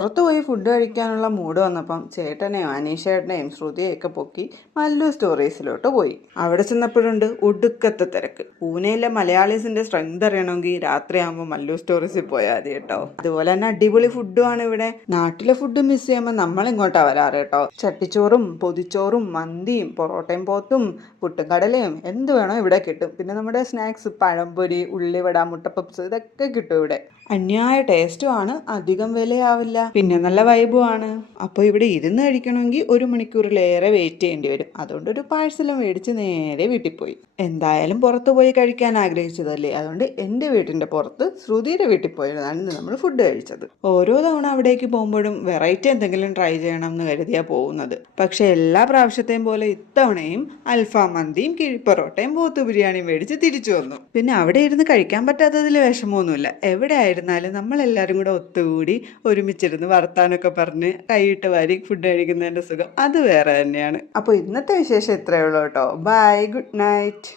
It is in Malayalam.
പുറത്തു പോയി ഫുഡ് കഴിക്കാനുള്ള മൂഡ് വന്നപ്പം ചേട്ടനെയും അനീഷേട്ടനെയും ശ്രുതിയെയൊക്കെ പൊക്കി മല്ലു സ്റ്റോറീസിലോട്ട് പോയി. അവിടെ ചെന്നപ്പോഴുണ്ട് ഒടുക്കത്തെ തിരക്ക്. പൂനെയിലെ മലയാളീസിന്റെ സ്ട്രെങ്ത് അറിയണമെങ്കിൽ രാത്രിയാകുമ്പോൾ മല്ലു സ്റ്റോറീസിൽ പോയാൽ മതി കേട്ടോ. അതുപോലെ തന്നെ അടിപൊളി ഫുഡുമാണ് ഇവിടെ. നാട്ടിലെ ഫുഡ് മിസ് ചെയ്യുമ്പോൾ നമ്മൾ ഇങ്ങോട്ടാ വരാറ് കേട്ടോ. ചട്ടിച്ചോറും പൊതിച്ചോറും മന്തിയും പൊറോട്ടയും പോത്തും പുട്ടും കടലയും എന്ത് വേണോ ഇവിടെ കിട്ടും. പിന്നെ നമ്മുടെ സ്നാക്സ് പഴംപൊരി, ഉള്ളിവട, മുട്ടപ്പപ്സ് ഇതൊക്കെ കിട്ടും ഇവിടെ. അന്യായ ടേസ്റ്റുമാണ്, അധികം വിലയാവില്ല, പിന്നെ നല്ല വൈബുമാണ്. അപ്പോൾ ഇവിടെ ഇരുന്ന് കഴിക്കണമെങ്കിൽ 1 മണിക്കൂറിലേറെ വെയിറ്റ് ചെയ്യേണ്ടി വരും. അതുകൊണ്ട് ഒരു പാഴ്സലും മേടിച്ച് നേരെ വീട്ടിൽ പോയി. എന്തായാലും പുറത്ത് പോയി കഴിക്കാൻ ആഗ്രഹിച്ചതല്ലേ, അതുകൊണ്ട് എൻ്റെ വീട്ടിൻ്റെ പുറത്ത് ശ്രുതിയുടെ വീട്ടിൽ പോയതാണ് നമ്മൾ ഫുഡ് കഴിച്ചത്. ഓരോ തവണ അവിടേക്ക് പോകുമ്പോഴും വെറൈറ്റി എന്തെങ്കിലും ട്രൈ ചെയ്യണം എന്ന് കരുതിയാണ് പോകുന്നത്. പക്ഷേ എല്ലാ പ്രാവശ്യത്തെയും പോലെ ഇത്തവണയും അൽഫാം മന്തിയും കിഴിപ്പൊറോട്ടയും പോത്ത് ബിരിയാണിയും മേടിച്ച് തിരിച്ചു വന്നു. പിന്നെ അവിടെ ഇരുന്ന് കഴിക്കാൻ പറ്റാത്തതിൽ വിഷമമൊന്നുമില്ല. എവിടെ ആയിരുന്നാലും നമ്മളെല്ലാവരും കൂടെ ഒത്തുകൂടി ഒരുമിച്ചിരുന്ന് വർത്താനൊക്കെ പറഞ്ഞ് കൈയിട്ട് വാരി ഫുഡ് കഴിക്കുന്നതിൻ്റെ സുഖം അത് വേറെ തന്നെയാണ്. അപ്പോൾ ഇന്നത്തെ വിശേഷം ഇത്രയേ ഉള്ളൂ കേട്ടോ. Bye, good night.